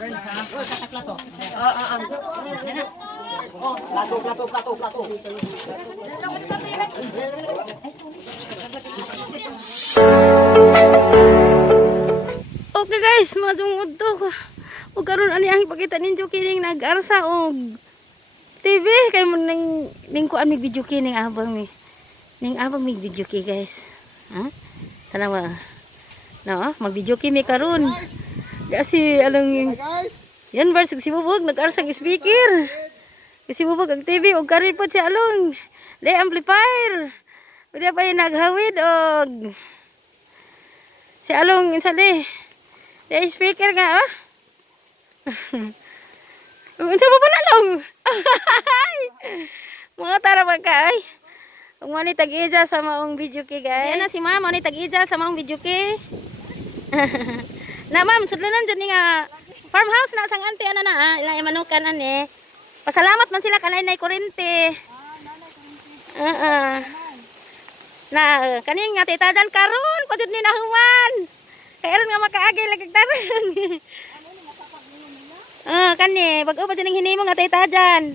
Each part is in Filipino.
Plato. Plato. Okay guys, majungod to. Ug karon ani ang ipakita ninyo kining nag-arsa og TV kay mo ning kuan mi video kining abang mi. Ning abang mi video ki guys. Ha? Tanawa. No, mag-video ki mi karon. Kasi alang yan bar si Bubog nag-arsa og speaker. Si Bubog ang TV og karon po si along lay amplifier. Unya pa naghawid og si along insali. Lay speaker nga oh. Unsa ba panalong? Mga tara magka ay. Ug mo ni tag-ija sa maong video ki guys. Yan na si ma'am, mo ni tag-ija sa maong video ki. Na ma'am, sudlanan jud ni nga farmhouse na sang auntie ana na ila manukan ani. Pasalamat man sila kanay nay kuryente. Na kaning nga titadan karon pa jud ni nahuman. Kay aron nga makaagi lagi taron. Kani bag-o pa din hinimo nga titadan.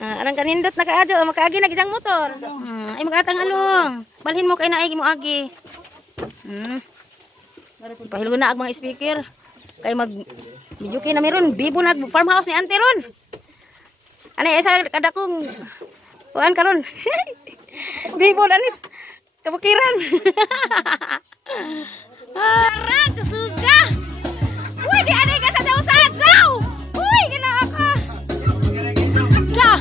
Arang kanindot na kaadyo makaagi na gisang motor. Ay magatang along. Balhin mo kay naay mo agi. Pahilo na ag mga speaker. Kay mag video kay na meron bibo na farmhouse ni auntie ron. Ani isa kada kong kuan karon. Bibo anis kabukiran. Arang kesuga. Uy, di ada ka sa jauh-jauh. Uy, kena ako. Dah.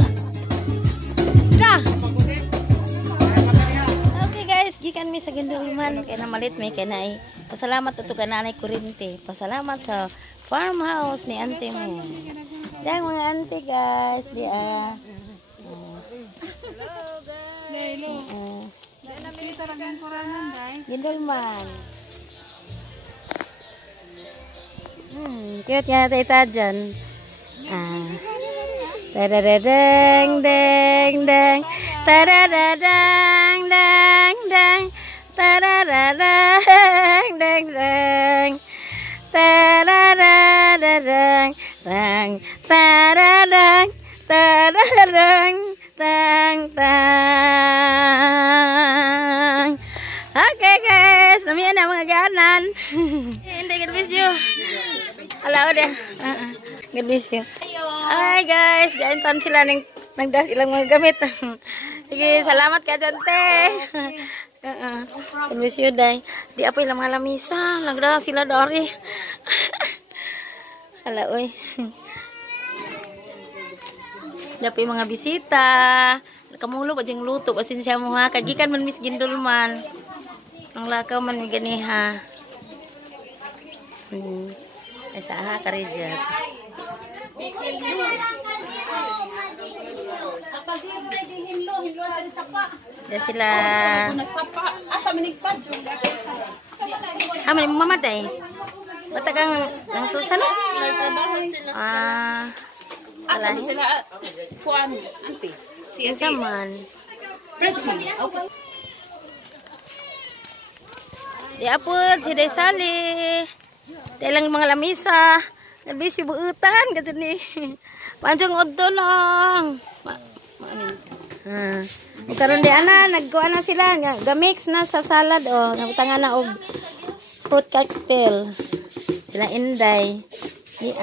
Okay guys, gikan mi sa ginduluman kay na malit mi kay naay. Pasalamat ato kananay kuryente. Pasalamat sa farmhouse ni auntie mo. Dang mga auntie guys, di ah. Hello guys. Nakita ra ang kuranan guys. Ginduluman. Cute ya titajan. Tadadadang dang dang. Tadadadang dang dang. Tadadadang dang dang. Tadadadang dang. Tadadang tadadang dang dang. Okay guys, namiyan na mga ganan. Hindi God bless you. Hello deh. God bless you. Hi guys, jaintan sila nagdas ilang mga gamit. Sige, salamat ka dyan te. God bless you day. Di apa ilang mga lamisa, nagdas sila dari. Hala oy. Dapat mga bisita. Kamulo pa jeng luto pasin siya mo ha. Kagikan man Miss Gindulman. Ang lakaw man mi ganiha. Ay sa aha karijat. Ya sila. Aman mamaday. Batagang nang susan. Asa sila kuan auntie. Si Saman. Di apod si Desali. Dailang mga lamisa. Nabisi buutan gato ni. Panjang oddo lang. Karon di ana nagkuan na sila gamix na sa salad o nabutangan na og fruit cocktail. Sila Inday. Di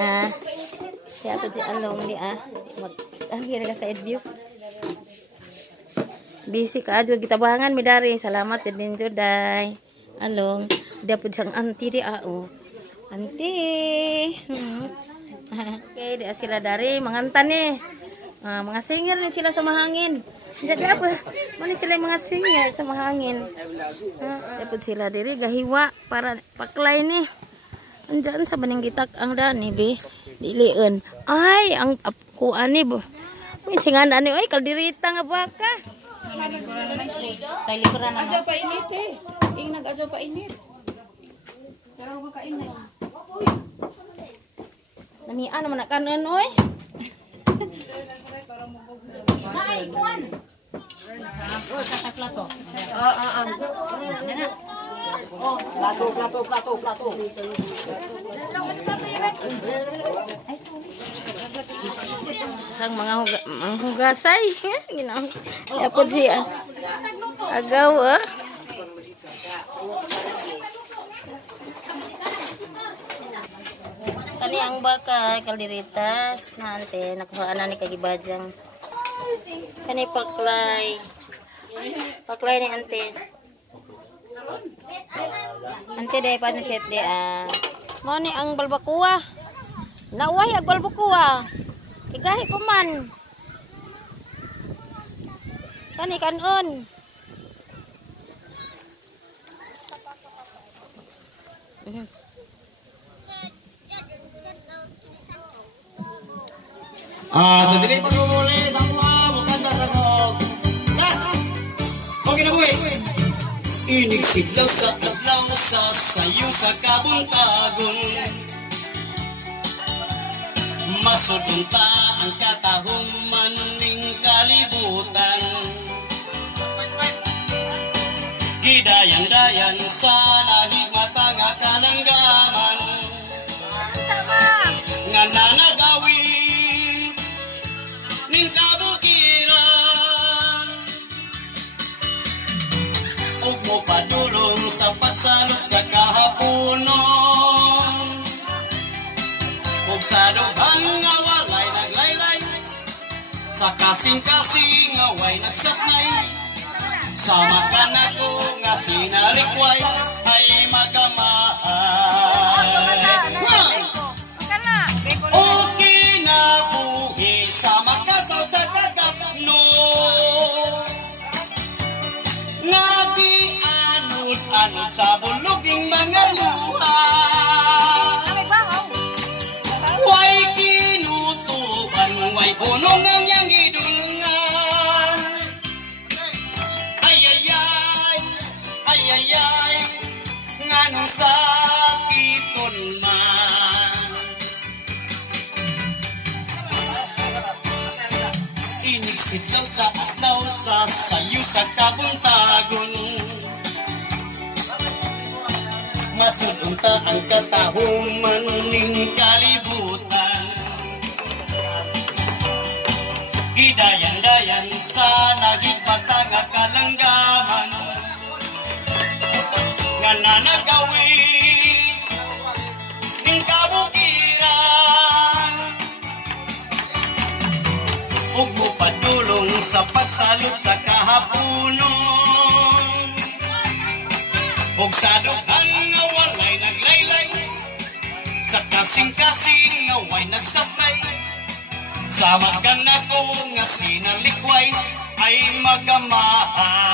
siya pa di along di Ang ka side view. Busy ka adyo gitabangan mi dari. Salamat din joday. Along, dia pud sang auntie di Auntie. Okay, dia sila dari mangantan ni. Mga singer ni sila sa mahangin. Jadi apa? Mana sila mga singer sa mahangin. Dia pud sila diri gahiwa para paklay ni. Andiyan sa baning gitak ang dani be. Dilian. Ay, ang kuan ni bo. Uy, singan ani oy kaldirita nga baka. Kay likuran na. Aso pa init eh. Ing nag-aso pa init. Pero makainit. Namian naman na kanon oy. Ay, kuan. Sa plato. Plato. Ang mga manghugasay. Ginawa. Yapod siya. Agaw, ah. Kani ang baka kaldiritas na ante nakuha na ni kagibajang. Kani paklay. Paklay ni ante. Ante day pa ni set di ah. Mo ni ang balbakuwa. Naway ang balbakuwa. Igahi ko man. Kani kanon. Sa dili pagmumuli sa mga mukanda sa kong last. Okay na buhay. Inigsidlaw sa adlaw sa sayo sa kabuntagon. Masudunta ang katahong maning kalibutan. Gidayan-dayan sa nahigmata nga kananggaman. Nga nanagawi ning kabukiran. Ug mo padulong sa pagsalop sa kahaponon. Ug sa dughan nga walay naglaylay, sa kasing-kasing nga way nagsaknay. Sama ka na ko nga sinalikway ay magamahay. O kinabuhi sa makasaw sa kagapno, nga di anod-anod sa buluging mga luha. Way kinutuban, way punong ang yang idulngan. Ay-ay-ay, ay-ay-ay, nga nung sakiton man. Inigsidlaw sa adlaw sa sayo sa kabuntagon. Masudunta ang katahong maning kalibutan. Gidayan-dayan sa nagigmata nga kalanggaman. Nga nanagawi ning kabukiran. Ug mo padulong sa pagsalop sa kahaponon. Ug sa dughan nga walay naglaylay, sa kasing-kasing nga way nagsaknay. Sama ka na ko nga sinalikway ay magamahay.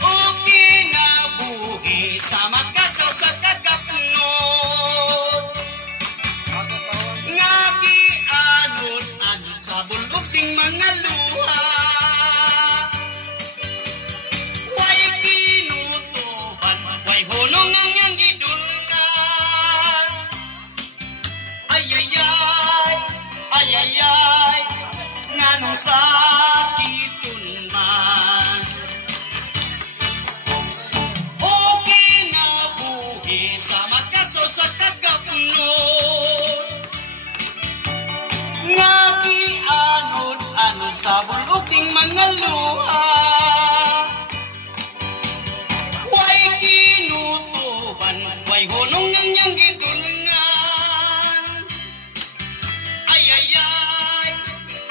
O kinabuhi sa makasaw sa kagapno, nga gianod-anod sa bulog ding mga luha. Way kinutuban, way hulong ang yang gidulngan. Ay-ay-ay, ay-ay-ay, nga nung sakiton man. O kinabuhi sa makasaw sa kagapno, nga gianod-anod sa bulog ding mga luha. Way kinutuban, way hulong ang yang gidulngan. Ay-ay-ay,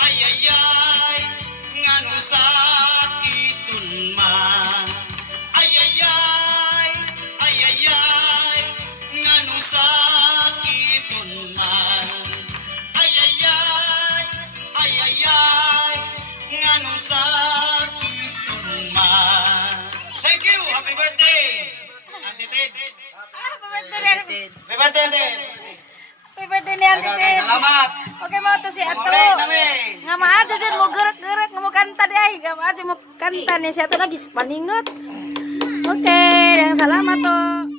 ay-ay-ay, nga nung sakiton man. Ay-ay-ay, ay-ay-ay, nga nung sakiton man. Ay-ay-ay, ay-ay-ay, nga nung sakiton man. Thank you! Happy birthday! Auntie Ted! Happy birthday, Happy birthday, Ate! Happy birthday ni Ate Ted. Salamat! Okay mo to si Ato. Nami! Nga maaja dyan mo gerak-gerak nga mo kanta di ay. Nga maaja mo kanta ni si Ato lagi paningot. Okay, dan salamat to.